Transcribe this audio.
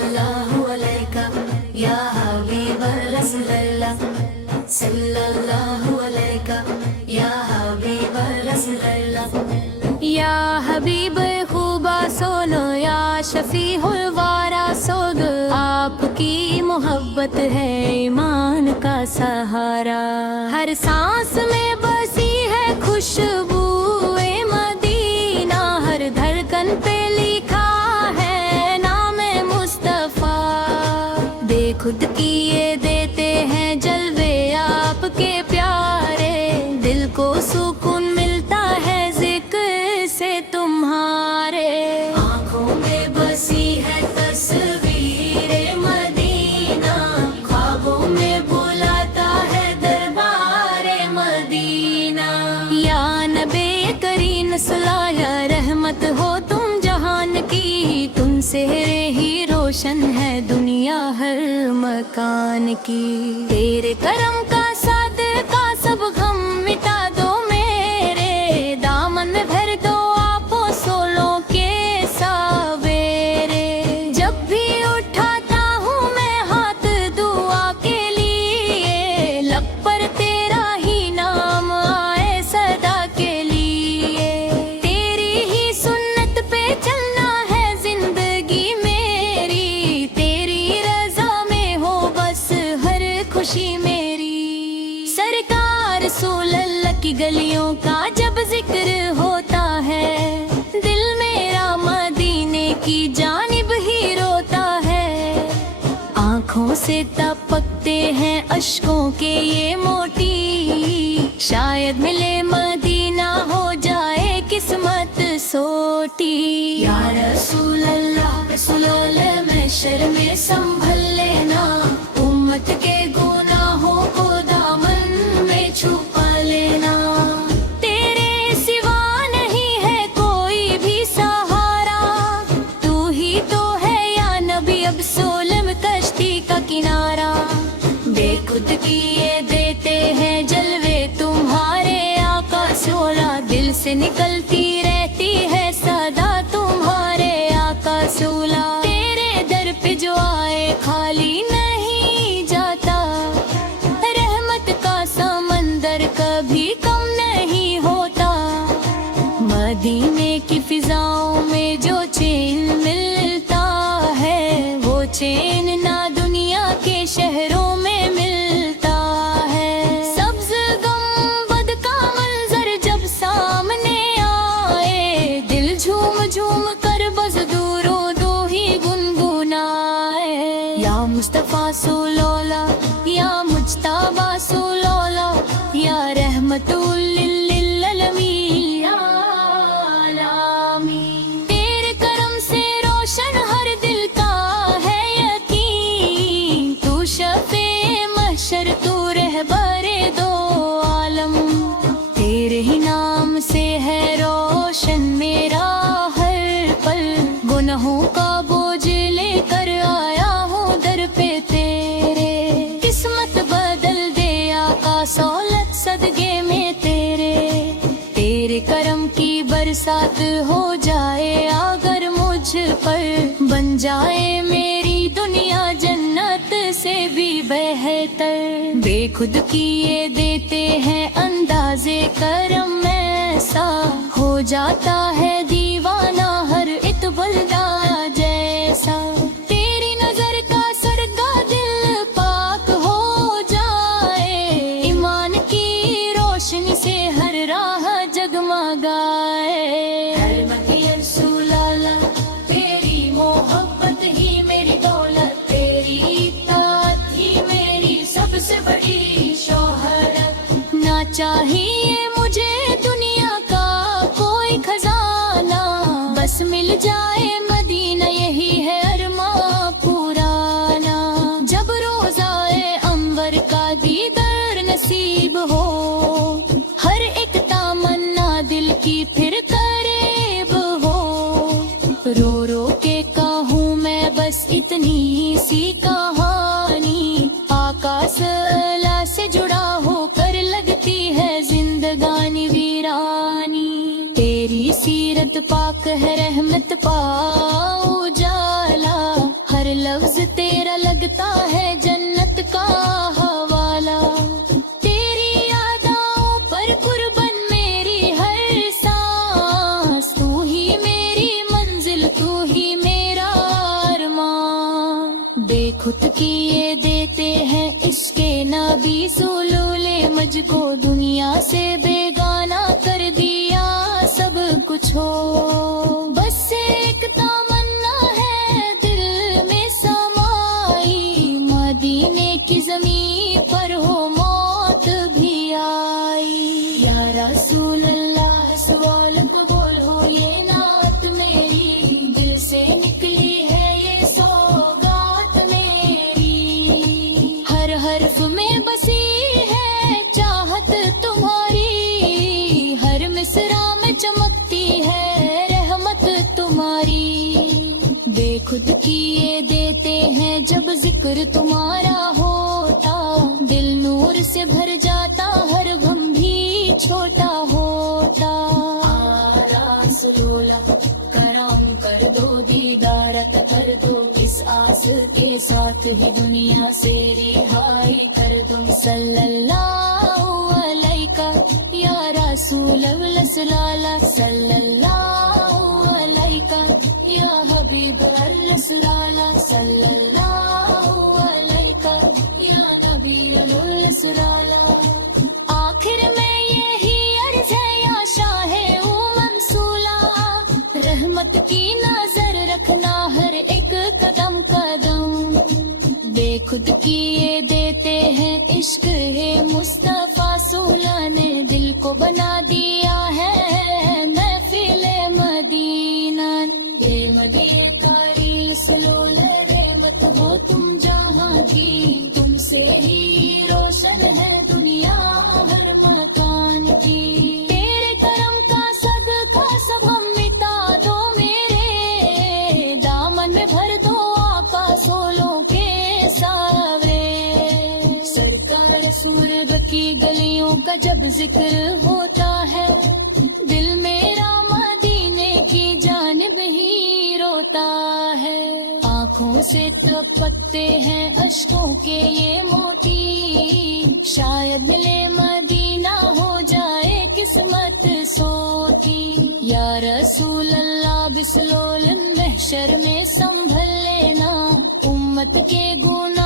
सल्लल्लाहु अलैका या हबीब रसूलल्लाह, सल्लल्लाहु अलैका या हबीब रसूलल्लाह। या हबीब खूबा सोनो या शफीहुल वारा सोग, आपकी मोहब्बत है ईमान का सहारा। हर सांस में बसी है खुशबू मदीना, हर धड़कन पे लिखा है नाम मुस्तफा। बेखुद किए देते हैं जलवे आपके प्यारे, दिल को सुकून मिलता है जिक्र से तुम्हारे। आँखों में बसी है तस्वीरे मदीना, ख्वाबों में बुलाता है दरबारे मदीना। या नबी करीम सलाया रहमत हो तुम जहान की, तुमसे ही रोशन है दुनिया हर मकान की। तेरे करम का सदका सब गम मिटा दो मेरे, दामन में भर दो आपो सोलों के सवेरे। जब भी उठाता हूँ मैं हाथ दुआ के लिए, लब पर तेरा ही नाम आए सदा के लिए। तेरी ही सुन्नत पे चलना है जिंदगी मेरी, तेरी रजा में हो बस हर खुशी मेरी। सरकार रसूल अल्लाह की गलियों का जब जिक्र होता है, दिल मेरा मदीने की जानिब ही रोता है। आँखों से टपकते हैं अश्कों के ये मोती, शायद मिले मदीना हो जाए किस्मत सोटी। या रसूल अल्लाह महशर में संभल लेना, उम्मत के गुनाहों को दामन में छुपा लेना। तेरे सिवा नहीं है कोई भी सहारा, तू ही तो है या नबी अब सोलम कश्ती का किनारा। बेखुद किए देते हैं जलवे तुम्हारे आका सोला, दिल से निकलती रहती है सदा तुम्हारे आका सोला। तेरे दर पे जो आए खाली नहीं जाता, रहमत का समंदर कभी कम नहीं होता। मदीने की फिजाओं में जो चैन मिलता है, वो चैन ना दुनिया के शहरों में मिलता है। सब्ज गंबद का मंजर जब सामने आए, दिल झूम झूम कर बस दूरो दो ही गुनगुनाए। या मुस्तफा सुलौला या मुज्तबा सुलौला, या रहमतुल लिल आलमीन। तेरे करम से रोशन हर दिल का है यकीन, तू शफे महशर तू रहबरे दो आलम। तेरे ही नाम से है रोशन मेरा हर पल, गुनाहों का बोझ लेकर आया हूँ दर पे तेरे। किस्मत बदल दे आका सौलत सदगे में तेरे, तेरे करम की बरसात हो जाए अगर मुझ पर, बन जाए मेरी दुनिया जन्नत से भी बेहतर। बेखुद किए देते हैं अंदाजे करम ऐसा, हो जाता है दीवाना हर एक बंदा जैसा। तेरी नजर का सरगा दिल पाक हो जाए, ईमान की रोशनी से हर राह जगमगाए। तेरी मोहब्बत ही मेरी दौलत, तेरी इत्ताअत ही मेरी सबसे बड़ी शोहरत। ना चाहिए मुझे दुनिया का कोई खजाना, बस मिल जाए मदीना यही है अरमां पुराना। जब रोज़ाए अंवर का दीदार नसीब हो, हर एक तमन्ना दिल की फिर करीब हो। रो रो के कहूँ मैं बस इतनी सी कहानी, आकाश अला से जुड़ा होकर लगती है जिंदगानी वीरानी। तेरी सीरत पाक है रहमत पाओ जाला, हर लफ्ज़ ملتا ہے جنت کا حوالہ، تیری یادوں پر قربان میری ہر سانس، تو ہی میری منزل، تو ہی میرا ارمان، بے خود کیے دیتے ہیں عشق نبی سلول مجھ کو، دنیا سے بیگانہ کر دیا سب کچھ ہو، بس ایک تمنا ہے دل میں سمائی، مدینے کی زمین پر ہو موت بھی آئی، یا رسول اللہ سوال قبول ہو یہ نعت میری، دل سے نکلی ہے یہ سوگات میری، ہر حرف میں بسی ہے چاہت تمہاری، ہر مصرع میں چمکتی ہے رحمت تمہاری، بے خود کیے دیتے ہیں جب ذکر تمہارا ہوتا، دل نور سے بھر جاتا ہر غم بھی چھوٹا ہوتا، رسول کرم کر دو دیدارت کر دو، اس آس کے ساتھ ہی دنیا سے رہائی کر دو، صلی اللہ علیہ یا رسول اللہ صلی اللہ علیہ یا حبیب اللہ صلی اللہ علیہ یا نبی اللہ، آخر میں یہی عرض ہے یا شاہ منصولہ، رحمت کی نظر رکھنا ہر ایک قدم قدم، بے خود کیے دیتے ہیں عشق ہے مصطفیٰ، سولہ نے دل کو بنا دیا ہے محفل مدینہ، یہ مدینے کاری سلول رحمت ہو تم جہاں کی، تم سے ہی روشن ہے دنیا ہر مکان کی، تیرے کرم کا صدقہ سب ہم مٹا دو میرے، دامن میں بھر دو آقا سولوں کے ساورے، سرکار سورب کی گلیوں کا جب ذکر ہوتا ہے، دل میرا مدینے کی جانب ہی روتا ہے، آنکھوں سے تپکتے ہیں اشکوں کے یہ موتی، شاید ملے مدینہ ہو جائے قسمت سوتی، یا رسول اللہ بسلول محشر میں سنبھل لینا، امت کے گناہ